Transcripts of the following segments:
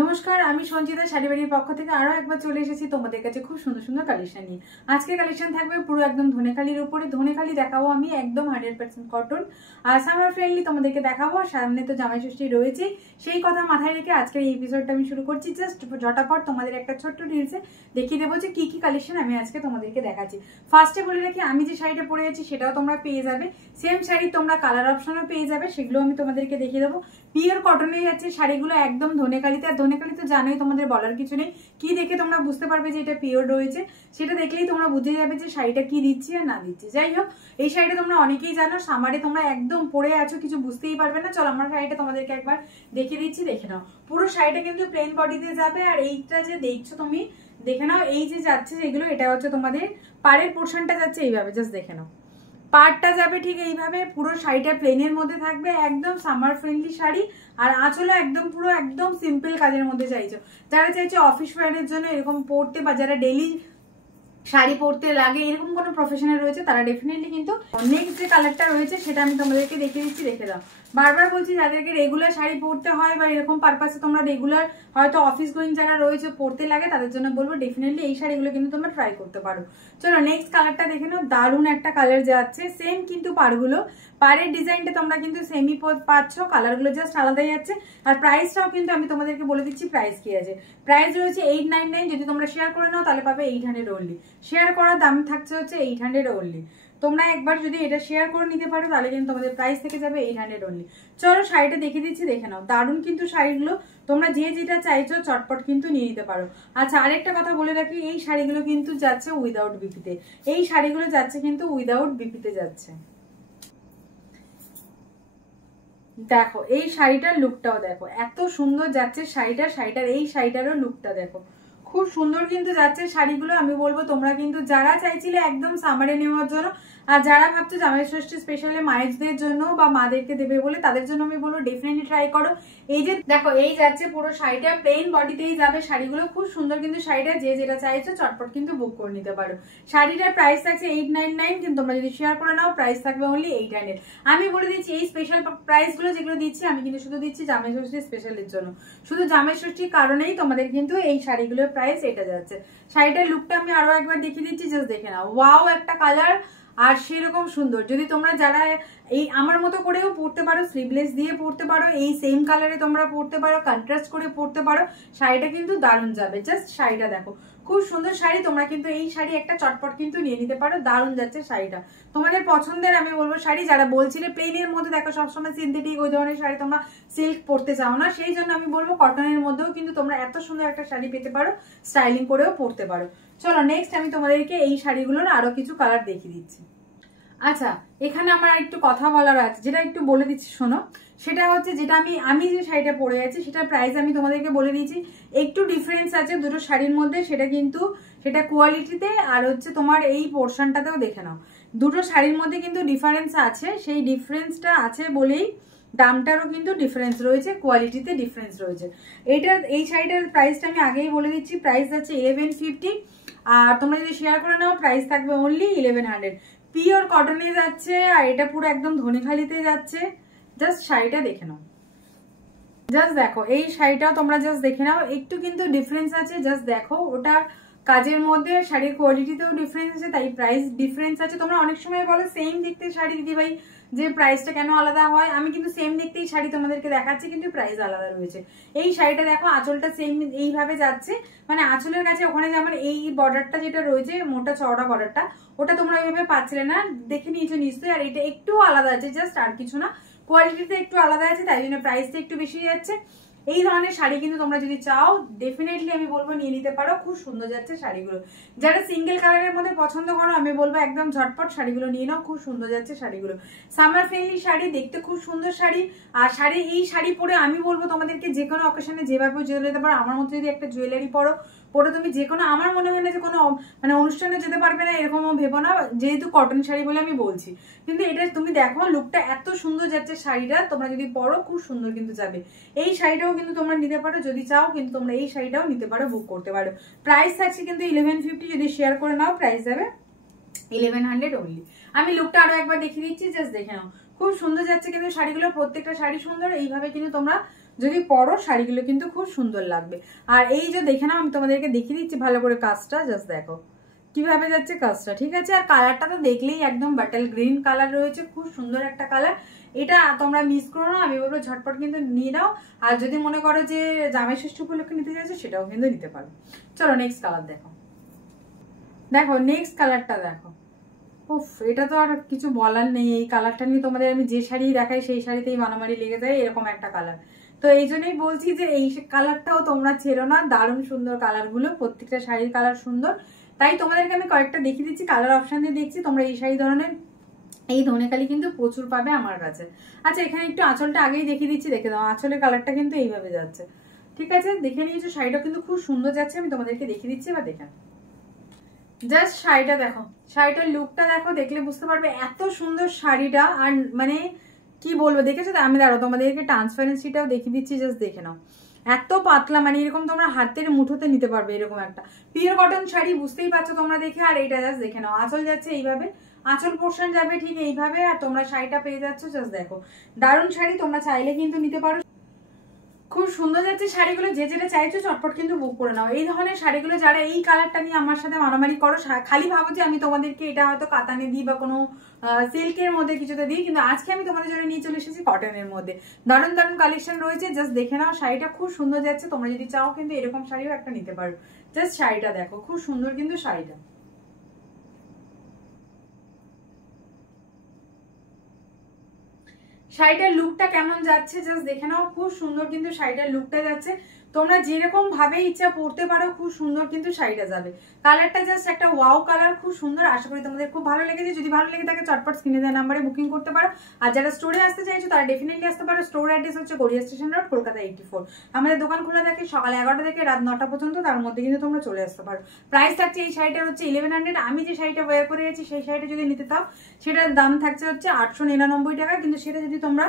নমস্কার, আমি সঞ্চিতা শাড়িবাড়ির পক্ষ থেকে আরো একবার চলে এসেছি তোমাদের কাছে খুব সুন্দর সুন্দর কালেকশন নিয়ে। আজকের কালেকশন থাকবে পুরো একদম ধনেখালির উপরে। ধনেখালি দেখাবো আমি একদম 100% কটন আর সামার ফ্রেন্ডলি তোমাদেরকে দেখাবো। সামনে তো জামাই ষষ্ঠী রয়েছে, সেই কথা মাথায় রেখে আজকের এই এপিসোডটা আমি শুরু করছি। জাস্ট ঝটাপট তোমাদের একটা ছোট্ট রিলসে দেখিয়ে দেবো যে কি কি কালেকশন আমি আজকে তোমাদেরকে দেখাচ্ছি। ফার্স্টে বলে রাখি, আমি যে শাড়িটা পরে আছি সেটাও তোমরা পেয়ে যাবে। সেম শাড়ি তোমরা কালার অপশনও পেয়ে যাবে, সেগুলো আমি তোমাদেরকে দেখিয়ে দেবো। পিওর কটনে যাচ্ছে শাড়িগুলো, একদম ধনেখালিতে। আর ধনেখালি তো জানোই, তোমাদের বলার কিছু নেই। কি দেখে তোমরা বুঝতে পারবে যে এটা পিওর রয়েছে, সেটা দেখলেই তোমরা বুঝে যাবে যে শাড়িটা কি দিচ্ছি আর না দিচ্ছি। যাই হোক, এই শাড়িটা তোমরা অনেকেই জানো, সামারে তোমরা একদম পরে আছো, কিছু বুঝতেই পারবে না। চলো আমার শাড়িটা তোমাদেরকে একবার দেখিয়ে দিচ্ছি, দেখে নাও। পুরো শাড়িটা কিন্তু প্লেন বডিতে যাবে। আর এইটা যে দেখছো তুমি, দেখে নাও। এই যে যাচ্ছে যেগুলো, এটা হচ্ছে তোমাদের পাড়ের পোর্শনটা যাচ্ছে এইভাবে, জাস্ট দেখে নাও। পাড়টা যাবে ঠিক এইভাবে, পুরো শাড়িটা প্লেনের মধ্যে থাকবে, একদম সামার ফ্রেন্ডলি শাড়ি। আর আঁচলে একদম পুরো একদম সিম্পল কাজের মধ্যে চাইছো, যারা চাইছো অফিস ওয়্যারের জন্য এরকম পরতে, বা যারা ডেইলি শাড়ি পরতে লাগে এরকম কোনো প্রফেশনে রয়েছে, তারা ডেফিনেটলি কিন্তু নেক্সট যে কালারটা রয়েছে সেটা আমি তোমাদেরকে দেখিয়ে দিচ্ছি, দেখে দাও। বারবার বলছি, যাদেরকে রেগুলার শাড়ি পরতে হয় বা এরকম পারপাসে তোমরা রেগুলার হয়তো অফিস গোয়িং যারা রয়েছে পরতে লাগে, তাদের জন্য বলবো ডেফিনেটলি এই শাড়িগুলো কিন্তু তোমরা ট্রাই করতে পারো। চলো নেক্সট কালারটা দেখে নাও। দারুণ একটা কালার যাচ্ছে, সেম কিন্তু পাড়গুলো, পাড়ের ডিজাইনটা তোমরা কিন্তু সেমই পাচ্ছ, কালারগুলো জাস্ট আলাদা যাচ্ছে। আর প্রাইসটাও কিন্তু আমি তোমাদেরকে বলে দিচ্ছি প্রাইস কি আছে। প্রাইস রয়েছে 899। যদি তোমরা শেয়ার করে নাও তাহলে পাবে 800 অনলি। শেয়ার করার দাম থাকছে হচ্ছে 800 অনলি। তোমরা একবার যদি এটা শেয়ার করে নিতে পারো তাহলে কিন্তু তোমাদের প্রাইস থেকে যাবে 800 অনলি। চলো শাড়িটা দেখে দিচ্ছি, দেখে নাও। দারুণ কিন্তু শাড়িগুলো, তোমরা যে যেটা চাইছো চটপট কিন্তু নিয়ে নিতে পারো। আচ্ছা, আরেকটা কথা বলে রাখি, এই শাড়িগুলো কিন্তু যাচ্ছে উইদাউট বিপিতে। এই শাড়িগুলো যাচ্ছে কিন্তু উইদাউট বিপিতে যাচ্ছে। দেখো এই শাড়িটার লুকটাও দেখো, এত সুন্দর যাচ্ছে শাড়িটা। শাড়িটার এই শাড়িটারও লুকটা দেখো, খুব সুন্দর কিন্তু যাচ্ছে শাড়িগুলো। আমি বলবো তোমরা কিন্তু যারা চাইছিলে একদম সামারে নেওয়ার জন্য, আর যারা ভাবছো জামাই ষষ্ঠী স্পেশালি মায়েদের জন্য বা মাদেরকে দেবে বলে, তাদের জন্য আমি বলবো ডেফিনেটলি ট্রাই করো। এই যে দেখো, এই যাচ্ছে পুরো শাড়িটা প্লেন বডিতেই যাবে শাড়িগুলো, খুব সুন্দর কিন্তু শাড়িটা। যে যেটা চাইছো চটপট কিন্তু বুক করে নিতে পারো। শাড়িটার প্রাইস থাকছে 899, কিন্তু তোমরা যদি শেয়ার করে নাও প্রাইস থাকবে অনলি 800। আমি বলে দিচ্ছি এই স্পেশাল প্রাইস গুলো যেগুলো দিচ্ছি, আমি কিন্তু শুধু দিচ্ছি জামাই ষষ্ঠী স্পেশালের জন্য। শুধু জামাই ষষ্ঠীর কারণেই তোমাদের কিন্তু এই শাড়িগুলোর প্রাইস এটা যাচ্ছে। শাড়িটার লুকটা আমি আরো একবার দেখিয়ে দিচ্ছি, জাস্ট দেখে নাও। ওয়াও একটা কালার, আর সেরকম সুন্দর। যদি তোমরা যারা এই আমার মতো করেও পরতে পারো, স্লিভলেস দিয়ে পরতে পারো, এই সেম কালারে তোমরা পরতে পারো, কন্ট্রাস্ট করে পরতে পারো, শাড়িটা কিন্তু দারুণ যাবে। জাস্ট শাড়িটা দেখো, খুব সুন্দর শাড়ি। তোমরা কিন্তু এই শাড়ি একটা চটপট কিন্তু নিয়ে নিতে পারো, দারুণ যাচ্ছে শাড়িটা। তোমাদের পছন্দের আমি বলবো শাড়ি, যারা বলছিলে প্লেনের মধ্যে দেখো সবসময় সিনথেটিক ওই ধরনের শাড়ি তোমরা সিল্ক পরতে চাও না, সেই জন্য আমি বলবো কটনের মধ্যেও কিন্তু তোমরা এত সুন্দর একটা শাড়ি পেতে পারো, স্টাইলিং করেও পরতে পারো। চলো নেক্সট আমি তোমাদেরকে এই শাড়িগুলোর আরো কিছু কালার দেখিয়ে দিচ্ছি। আচ্ছা, এখানে আমার একটু কথা বলার আছে, যেটা একটু বলে দিচ্ছি শোনো। সেটা হচ্ছে, যেটা আমি যে শাড়িটা পরে আছি সেটার প্রাইস আমি তোমাদেরকে বলে দিয়েছি। একটু ডিফারেন্স আছে দুটো শাড়ির মধ্যে, সেটা কিন্তু সেটা কোয়ালিটিতে আর হচ্ছে তোমার এই পোর্শনটাতেও দেখে নাও। দুটো শাড়ির মধ্যে কিন্তু ডিফারেন্স আছে, সেই ডিফারেন্সটা আছে বলেই দামটারও কিন্তু ডিফারেন্স রয়েছে, কোয়ালিটিতে ডিফারেন্স রয়েছে। এই শাড়িটার প্রাইসটা আমি আগেই বলে দিচ্ছি, প্রাইস আছে 1150। আর তোমরা যদি শেয়ার করে নাও প্রাইস থাকবে অনলি 1100। পিওর কটনে যাচ্ছে, আর এটা পুরো একদম ধনেখালিতে যাচ্ছে। জাস্ট শাড়িটা দেখে নাও, জাস্ট দেখো। এই শাড়িটাও তোমরা জাস্ট দেখে নাও, একটু কিন্তু ডিফারেন্স আছে, জাস্ট দেখো। ওটার কাজের মধ্যে শাড়ির কোয়ালিটিতেও ডিফারেন্স আছে, তাই প্রাইস ডিফারেন্স আছে। তোমরা অনেক সময় বলো সেম দেখতে শাড়ি দিদি ভাই, যে প্রাইসটা কেন আলাদা হয়। আমি কিন্তু সেম দেখতেই শাড়ি তোমাদেরকে দেখাচ্ছি, কিন্তু প্রাইস আলাদা রয়েছে। এই শাড়িটা দেখো, আঁচলটা সেম এইভাবে যাচ্ছে, মানে আঁচলের কাছে ওখানে যেমন এই বর্ডারটা যেটা রয়েছে মোটা চওড়া বর্ডারটা, ওটা তোমরা এইভাবে পাচ্ছিলে না, দেখে নিয়েছো নিশ্চয়ই। আর এটা একটু আলাদা আছে, জাস্ট আর কিছু না, কোয়ালিটিতে একটু আলাদা আছে, তাই জন্য প্রাইসটা একটু বেশি যাচ্ছে। এই ধরনের শাড়ি কিন্তু তোমরা যদি চাও ডেফিনেটলি আমি বলবো নিয়ে নিতে পারো, খুব সুন্দর যাচ্ছে শাড়িগুলো। যারা সিঙ্গেল কালারের মধ্যে পছন্দ করো, আমি বলবো একদম ঝটপট শাড়িগুলো নিয়ে নাও, খুব সুন্দর যাচ্ছে শাড়িগুলো। সামার ফ্রেন্ডলি শাড়ি, দেখতে খুব সুন্দর শাড়ি। আর এই শাড়ি পরে আমি বলবো তোমাদেরকে যে কোনো অকেশনে যেভাবে যেতে পারো। আমার মতো যদি একটা জুয়েলারি পরে তুমি যে কোনো, আমার মনে হয় না যে কোনো মানে অনুষ্ঠানে যেতে পারবে না এরকমও ভেবো না, যেহেতু কটন শাড়ি বলে আমি বলছি। কিন্তু এটা তুমি দেখো লুকটা এত সুন্দর যাচ্ছে শাড়িটা, তোমরা যদি পরো খুব সুন্দর কিন্তু যাবে। এই শাড়িটাও কিন্তু তোমরা নিতে পারো যদি চাও, কিন্তু তোমরা এই শাড়িটাও নিতে পারো, বুক করতে পারো। প্রাইস থাকছে কিন্তু 1150, যদি শেয়ার করে নাও প্রাইস যাবে 1100 অনলি। আমি লুকটা আরো একবার দেখিয়ে দিচ্ছি, জাস্ট দেখে নাও। খুব সুন্দর যাচ্ছে কিন্তু শাড়িগুলো, প্রত্যেকটা শাড়ি সুন্দর। এইভাবে কিন্তু তোমরা যদি পরো শাড়িগুলো কিন্তু খুব সুন্দর লাগবে। আর এই যে দেখে নাও, আমি তোমাদেরকে দেখিয়ে দিচ্ছি ভালো করে কাজটা, জাস্ট দেখো কিভাবে যাচ্ছে কাজটা, ঠিক আছে। আর কালারটা তো দেখলেই একদম বাটল গ্রিন কালার রয়েছে, খুব সুন্দর একটা কালার। এটা তোমরা মিস করো না, আমি বলবো ঝটপট কিন্তু নিয়ে নাও। আর যদি মনে করো যে জামাই ষষ্ঠী উপলক্ষে নিতে চাইছো সেটাও কিন্তু নিতে পারো। চলো নেক্সট কালার দেখো। দেখো নেক্সট কালারটা দেখো, উফ এটা তো আর কিছু বলার নেই। এই কালারটা নিয়ে তোমাদের আমি যে শাড়ি দেখাই সেই শাড়িতেই মারামারি লেগে যায়, এরকম একটা কালার। তো এই জন্যই বলছি যে এই কালারটাও তোমরা ছেড়ো না, দারুণ সুন্দর কালারগুলো, প্রত্যেকটা শাড়ির কালার সুন্দর। তাই তোমাদেরকে আমি কয়েকটা দেখিয়ে দিচ্ছি, কালার অপশন দিয়ে দেখছি। তোমরা এই শাড়ি ধরনের এই ধনেকালি কিন্তু প্রচুর পাবে আমার কাছে। আচ্ছা এখানে একটু আঁচলটা আগেই দেখিয়ে দিচ্ছি, দেখে দাও আঁচলের কালারটা কিন্তু এইভাবে যাচ্ছে, ঠিক আছে। দেখে নিয়েছো, শাড়িটা কিন্তু খুব সুন্দর যাচ্ছে, আমি তোমাদেরকে দেখিয়ে দিচ্ছি। এবার দেখেন জাস্ট শাড়িটা দেখো, শাড়িটার লুকটা দেখো, দেখলে বুঝতে পারবে এত সুন্দর শাড়িটা। আর মানে কি বলবো, দেখেছো তো? আমি দাঁড়াও তোমাদেরকে ট্রান্সপারেন্সিটাও দেখিয়ে দিচ্ছি, জাস্ট দেখে নাও। এত পাতলা, মানে এরকম তোমরা হাতের মুঠোতে নিতে পারবে এরকম একটা পিওর কটন শাড়ি, বুঝতেই পারছো তোমরা দেখে। আর এইটা জাস্ট দেখে নাও, আঁচল যাচ্ছে এইভাবে, আঁচল পোর্শন যাবে ঠিক এইভাবে, আর তোমরা শাড়িটা পেয়ে যাচ্ছ। জাস্ট দেখো দারুণ শাড়ি, তোমরা চাইলে কিন্তু নিতে পারো, খুব সুন্দর যাচ্ছে শাড়িগুলো। যে যেটা চাইছো চটপট কিন্তু বুক করে নাও। এই ধরনের শাড়িগুলো যারা এই কালারটা নিয়ে আমার সাথে মারামারি করো, খালি ভাবো যে আমি তোমাদেরকে এটা হয়তো কাতানে দিই বা কোনো সিল্কের মধ্যে কিছুতে দিই, কিন্তু আজকে আমি তোমাদের জন্য নিয়ে চলে এসেছি কটনের মধ্যে। দারুণ দারুণ কালেকশন রয়েছে, জাস্ট দেখে নাও। শাড়িটা খুব সুন্দর যাচ্ছে, তোমরা যদি চাও কিন্তু এরকম শাড়িও একটা নিতে পারো। জাস্ট শাড়িটা দেখো, খুব সুন্দর কিন্তু শাড়িটা। শাড়িটার লুকটা কেমন যাচ্ছে জাস্ট দেখে নাও, খুব সুন্দর কিন্তু শাড়িটার লুকটা যাচ্ছে। তোমরা যেরকম ভাবে ইচ্ছা পরতে পারো, খুব সুন্দর কিন্তু শাড়িটা যাবে। কালারটা জাস্ট একটা ওয়াও কালার, খুব সুন্দর। আশা করি তোমাদের খুব ভালো লেগেছে। যদি ভালো লেগে থাকে চটপট স্ক্রিনে দেওয়া নাম্বারে বুকিং করতে পারো। আর যারা স্টোরে আসতে চাইছো তারা ডেফিনেটলি আসতে পারো। স্টোর অ্যাড্রেস হচ্ছে গড়িয়া স্টেশন রোড, কলকাতা 84। আমাদের দোকান খোলা থাকে সকাল 11টা থেকে রাত 9টা পর্যন্ত, তার মধ্যে কিন্তু তোমরা চলে আসতে পারো। প্রাইস থাকছে এই শাড়িটার হচ্ছে 1100। আমি যে শাড়িটা ওয়্যার করে আছি সেই শাড়িটা যদি নিতে চাও সেটার দাম থাকছে হচ্ছে 899 টাকা, কিন্তু সেটা যদি তোমরা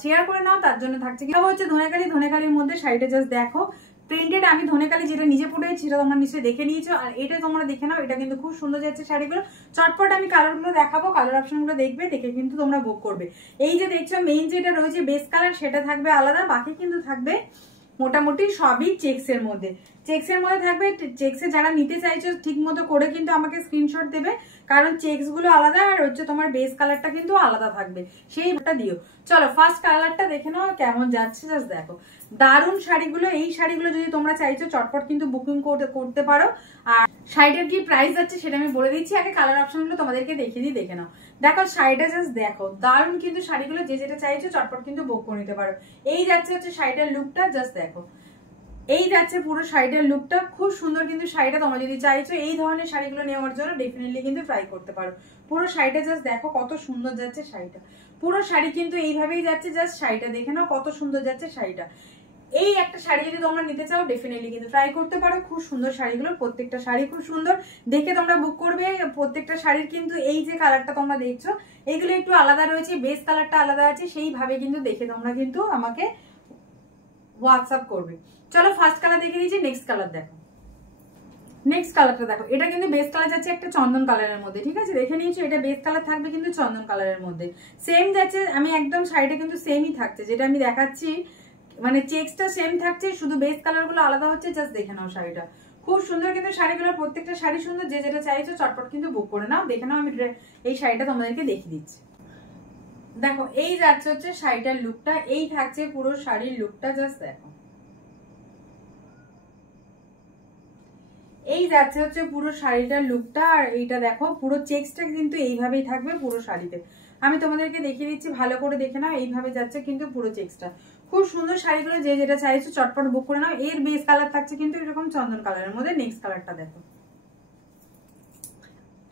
শেয়ার করে নাও তার জন্য থাকছে কি হচ্ছে ধনেকালি। ধনেকালির মধ্যে শাড়িটা জাস্ট দেখো প্রিন্টেড। আমি ধনেকালি যেটা নিজে পরেছি সেটা তোমরা নিশ্চয়ই দেখে নিয়েছো, আর এটা তোমরা দেখে নাও। এটা কিন্তু খুব সুন্দর যাচ্ছে শাড়িগুলো। চটপট আমি কালারগুলো দেখাবো, কালার অপশনগুলো দেখবে, দেখে কিন্তু তোমরা বুক করবে। এই যে দেখছো মেইন যেটা রয়েছে বেস কালার, সেটা থাকবে আলাদা, বাকি কিন্তু থাকবে মোটামুটি সবই চেক্সের মধ্যে। চেক্সের মধ্যে থাকবে। চেক্সে যারা নিতে চাইছো ঠিক মতো করে কিন্তু আমাকে স্ক্রিনশট দেবে, কারণ চেক্স গুলো আলাদা আর হচ্ছে তোমার বেস কালারটা কিন্তু আলাদা থাকবে, সেইটা দিও। চলো ফার্স্ট কালারটা দেখে নাও কেমন যাচ্ছে, জাস্ট দেখো দারুণ শাড়িগুলো। এই শাড়িগুলো যদি তোমরা চাইছো চটপট কিন্তু বুকিং করতে পারো। আর শাড়িটার কি প্রাইস যাচ্ছে সেটা আমি বলে দিচ্ছি, আগে কালার অপশনগুলো তোমাদেরকে দেখিয়ে দিই, দেখে নাও। দেখো শাড়িটা জাস্ট দেখো দারুণ কিন্তু শাড়িগুলো, যে যেটা চাইছো চটপট কিন্তু বুক করে নিতে পারো। এই যাচ্ছে হচ্ছে শাড়িটার লুকটা, জাস্ট দেখো এই যাচ্ছে পুরো শাড়িটার লুকটা, খুব সুন্দর কিন্তু শাড়িটা। তোমরা যদি চাইছো এই ধরনের শাড়িগুলো নেওয়ার জন্য ডেফিনেটলি কিন্তু ট্রাই করতে পারো। পুরো শাড়িটা জাস্ট দেখো কত সুন্দর যাচ্ছে শাড়িটা। পুরো শাড়ি কিন্তু এইভাবেই যাচ্ছে, জাস্ট শাড়িটা দেখে নাও কত সুন্দর যাচ্ছে শাড়িটা। এই একটা শাড়ি যদি তোমরা নিতে চাও ডেফিনেটলি কিন্তু ট্রাই করতে পারো। খুব সুন্দর শাড়িগুলো, প্রত্যেকটা শাড়ি খুব সুন্দর, দেখে তোমরা বুক করবে। প্রত্যেকটা শাড়ির কিন্তু এই যে কালারটা তোমরা দেখছো এগুলো একটু আলাদা রয়েছে, বেস কালারটা আলাদা আছে, সেইভাবে কিন্তু দেখে তোমরা কিন্তু আমাকে হোয়াটসঅ্যাপ করবে। চলো ফার্স্ট কালার দেখে দিয়েছি, নেক্সট কালার দেখো। নেক্সট কালারটা দেখো, এটা কিন্তু বেস কালার যাচ্ছে একটা চন্দন কালারের মধ্যে, ঠিক আছে। দেখে নিয়েছো এটা বেস কালার থাকবে কিন্তু চন্দন কালারের মধ্যে। সেম যাচ্ছে, আমি একদম শাড়িটা কিন্তু সেমই থাকছে, যেটা আমি দেখাচ্ছি মানে চেক্সটা সেম থাকছে, শুধু বেস কালার গুলো আলাদা হচ্ছে। জাস্ট দেখে নাও শাড়িটা খুব সুন্দর কিন্তু শাড়িগুলো, প্রত্যেকটা শাড়ি সুন্দর। যে যেটা চাইছো চটপট কিন্তু বুক করে নাও। দেখে নাও আমি এই শাড়িটা তোমাদেরকে দেখিয়ে দিচ্ছি। দেখো এই যাচ্ছে হচ্ছে শাড়িটার লুকটা, এই থাকছে পুরো শাড়ির লুকটা, জাস্ট দেখো এই যাচ্ছে হচ্ছে পুরো শাড়িটার লুকটা। আর এইটা দেখো পুরো চেক্সটা কিন্তু এইভাবেই থাকবে পুরো শাড়িতে। আমি তোমাদেরকে দেখিয়ে দিচ্ছি, ভালো করে দেখে নাও। এইভাবে যাচ্ছে কিন্তু পুরো চেক্সটা, খুব সুন্দর শাড়িগুলো। যে যেটা চাইছো চটপট বুক করে নাও। এর বেস কালার থাকছে কিন্তু এরকম চন্দন কালারের মধ্যে। নেক্সট কালারটা দেখো,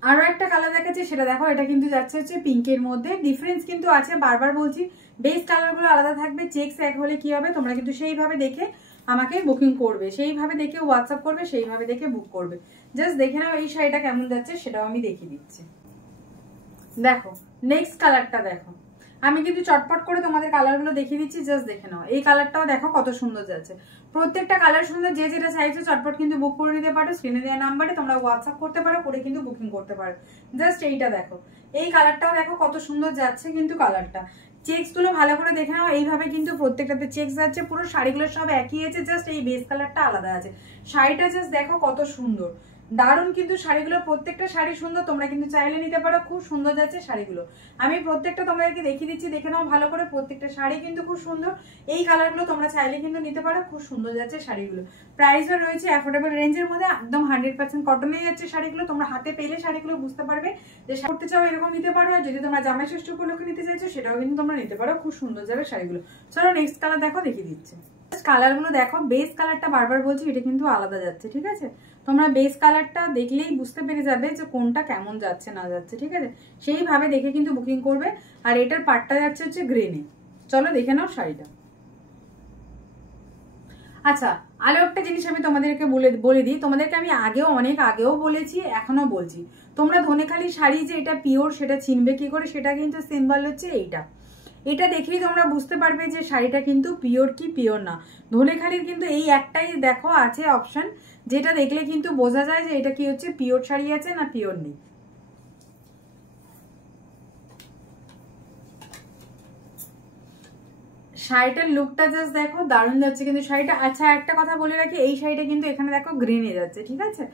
আরো একটা কালার দেখাচ্ছে, সেটা দেখো। এটা কিন্তু যাচ্ছে হচ্ছে পিঙ্কের মধ্যে। ডিফারেন্স কিন্তু আছে, বারবার বলছি বেস কালার গুলো আলাদা থাকবে। চেক্স এক হলে কি হবে, তোমরা কিন্তু সেইভাবে দেখে আমাকে বুকিং করবে, সেইভাবে দেখে হোয়াটসঅ্যাপ করবে, সেইভাবে দেখে বুক করবে। জাস্ট দেখে নাও এই শাড়িটা কেমন যাচ্ছে সেটাও আমি দেখিয়ে দিচ্ছি। দেখো নেক্সট কালারটা দেখো, আমি কিন্তু চটপট করে তোমাদের কালারগুলো দেখিয়ে দিচ্ছি, জাস্ট দেখে নাও। এই কালারটাও দেখো কত সুন্দর যাচ্ছে, প্রত্যেকটা কালার সুন্দর। যে যেটা চাইছো চটপট কিন্তু বুক করে নিতে পারো। স্ক্রিনে দেওয়া নাম্বারে তোমরা হোয়াটসঅ্যাপ করতে পারো, করে কিন্তু বুকিং করতে পারো। জাস্ট এইটা দেখো, এই কালারটাও দেখো কত সুন্দর যাচ্ছে কিন্তু কালারটা। চেক্স গুলো ভালো করে দেখে নাও, এইভাবে কিন্তু প্রত্যেকটাতে চেক্স আছে, পুরো শাড়িগুলো সব একই আছে, জাস্ট এই বেস কালারটা আলাদা আছে। শাড়িটা জাস্ট দেখো কত সুন্দর, দারুণ কিন্তু শাড়িগুলো, প্রত্যেকটা শাড়ি সুন্দর, তোমরা কিন্তু চাইলে নিতে পারো, খুব সুন্দর যাচ্ছে শাড়িগুলো। আমি প্রত্যেকটা তোমাদেরকে দেখিয়ে দিচ্ছি, দেখে নাও ভালো করে, প্রত্যেকটা শাড়ি কিন্তু খুব সুন্দর। এই কালারগুলো তোমরা চাইলে কিন্তু নিতে পারো, খুব সুন্দর যাচ্ছে শাড়িগুলো। প্রাইসও রয়েছে অ্যাফোর্ডেবল রেঞ্জের মধ্যে, একদম 100% কটনে যাচ্ছে শাড়িগুলো। তোমরা হাতে পেলে শাড়িগুলো বুঝতে পারবে যে করতে চাও এরকম নিতে পারো, আর যদি তোমরা জামাই ষষ্ঠী উপলক্ষে নিতে চাইছো সেটাও কিন্তু তোমরা নিতে পারো, খুব সুন্দর যাবে শাড়িগুলো। চলো নেক্সট কালার দেখো, দেখিয়ে দিচ্ছে। কালারগুলো দেখো, বেস কালারটা বারবার বলছি এটা কিন্তু আলাদা যাচ্ছে, ঠিক আছে? তোমরা বেস কালারটা দেখলেই বুঝতে পেরে যাবে যে কোনটা কেমন যাচ্ছে না যাচ্ছে, ঠিক আছে? সেইভাবে দেখে কিন্তু বুকিং করবে। আর এটার পাটটা যাচ্ছে হচ্ছে গ্রেনে। চলো দেখে নাও শাড়িটা। আচ্ছা, আরো একটা জিনিস আমি তোমাদেরকে বলে দিই, তোমাদেরকে আমি অনেক আগেও বলেছি, এখনো বলছি, তোমরা ধনেখালি শাড়ি যে এটা পিওর সেটা চিনবে কি করে, সেটা কিন্তু সিম্বল হচ্ছে এইটা। এটা দেখেই তোমরা বুঝতে পারবে যে শাড়িটা কিন্তু পিওর কি পিওর না। ধনেখালির কিন্তু এই একটাই দেখো আছে অপশন, যেটা দেখলে কিন্তু বোঝা যায় যে এটা কি হচ্ছে, পিওর শাড়ি আছে না পিওর নেই। শাড়িটার লুকটা জাস্ট দেখো, দারুণ যাচ্ছে কিন্তু শাড়িটা। আচ্ছা একটা কথা বলে রাখি, এই শাড়িটা কিন্তু এখানে দেখো গ্রিনে যাচ্ছে, ঠিক আছে?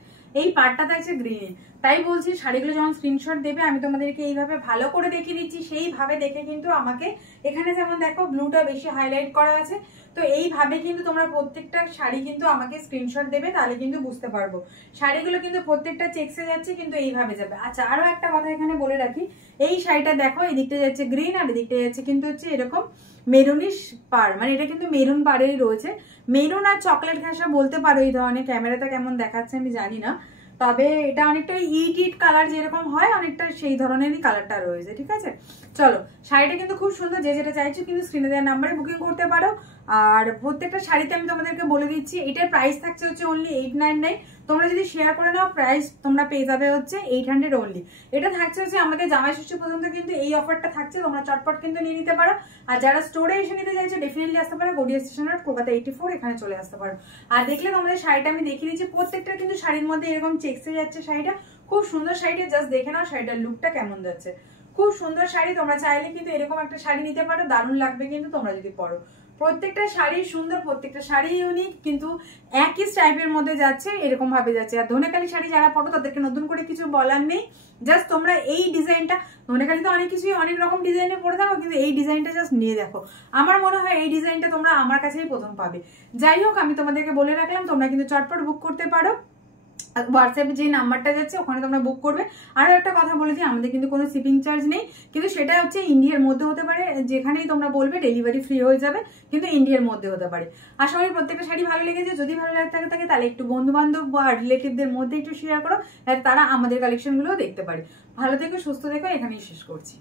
এই পাটটা থাকছে গ্রিনে। তাই বলছি শাড়িগুলো যখন স্ক্রিনশট দেবে, আমি তোমাদেরকে এইভাবে ভালো করে দেখিয়ে দিচ্ছি, সেইভাবে দেখে কিন্তু আমাকে, এখানে যেমন দেখো ব্লুটা বেশি হাইলাইট করা আছে, তো এইভাবে কিন্তু তোমরা প্রত্যেকটা শাড়ি কিন্তু আমাকে স্ক্রিনশট দেবে, তাহলে কিন্তু বুঝতে পারবো। শাড়িগুলো কিন্তু প্রত্যেকটা চেক্সে যাচ্ছে, কিন্তু এইভাবে যাবে। আচ্ছা আরো একটা কথা এখানে বলে রাখি, এই শাড়িটা দেখো এদিকটা যাচ্ছে গ্রিন, আর এদিকটা যাচ্ছে কিন্তু হচ্ছে এরকম মেরুনিশ পার, মানে এটা কিন্তু মেরুন পাড়েই রয়েছে। মেরুন আর চকলেট ঘাসা বলতে পারো এই ধরনের, ক্যামেরাটা কেমন দেখাচ্ছে আমি জানি না, তবে এটা অনেকটা ইট ইট কালার যেরকম হয়, অনেকটা সেই ধরনেরই কালারটা রয়েছে, ঠিক আছে? চলো, শাড়িটা কিন্তু খুব সুন্দর, যে যেটা চাইছো কিন্তু স্ক্রিনে দেওয়ার নাম্বারে বুকিং করতে পারো। আর প্রত্যেকটা শাড়িতে আমি তোমাদেরকে বলে দিচ্ছি, এটার প্রাইস থাকছে হচ্ছে অনলি 899। তোমরা যদি শেয়ার করে নাও, প্রাইস তোমরা পেয়ে যাবে হচ্ছে 800 অনলি। এটা থাকছে হচ্ছে আমাদের জামাই ষষ্ঠী পর্যন্ত কিন্তু এই অফারটা থাকছে, তোমরা চটপট কিন্তু নিয়ে নিতে পারো। আর যারা স্টোরে এসে নিতে চাইছো ডেফিনেটলি আসতে পারো, গড়িয়া স্টেশন রোড, কলকাতা 84, এখানে চলে আসতে পারো। আর দেখলে তোমাদের শাড়িটা আমি দেখিয়ে দিচ্ছি, প্রত্যেকটা কিন্তু শাড়ির মধ্যে এরকম চেক্সে যাচ্ছে শাড়িটা, খুব সুন্দর শাড়িটা, জাস্ট দেখে নাও শাড়িটার লুকটা কেমন যাচ্ছে, খুব সুন্দর শাড়ি। তোমরা চাইলে কিন্তু এরকম একটা শাড়ি নিতে পারো, দারুণ লাগবে কিন্তু তোমরা যদি পরো। প্রত্যেকটা শাড়ি সুন্দর, প্রত্যেকটা শাড়ি ইউনিক, কিন্তু একই টাইপের মধ্যে যাচ্ছে, এরকম ভাবে যাচ্ছে। আর ধনেখালি শাড়ি যারা পরো তাদেরকে নতুন করে কিছু বলার নেই, জাস্ট তোমরা এই ডিজাইনটা, ধনেখালি তো অনেক কিছুই অনেক রকম ডিজাইনে পরে থাকো, কিন্তু এই ডিজাইনটা জাস্ট নিয়ে দেখো, আমার মনে হয় এই ডিজাইনটা তোমরা আমার কাছেই প্রথম পাবে। যাই হোক, আমি তোমাদেরকে বলে রাখলাম, তোমরা কিন্তু চটপট বুক করতে পারো। হোয়াটসঅ্যাপে যে নাম্বারটা যাচ্ছে ওখানে তোমরা বুক করবে। আরো একটা কথা বলে দিই, আমাদের কিন্তু কোনো শিপিং চার্জ নেই, কিন্তু সেটা হচ্ছে ইন্ডিয়ার মধ্যে হতে পারে, যেখানেই তোমরা বলবে ডেলিভারি ফ্রি হয়ে যাবে, কিন্তু ইন্ডিয়ার মধ্যে হতে পারে। আশা করি প্রত্যেকটা শাড়ি ভালো লেগেছে, যদি ভালো লাগে থাকে তাহলে একটু বন্ধু বান্ধব বা রিলেটিভদের মধ্যে একটু শেয়ার করো, তারা আমাদের কালেকশনগুলোও দেখতে পারে। ভালো থেকো, সুস্থ থেকো, এখানেই শেষ করছি।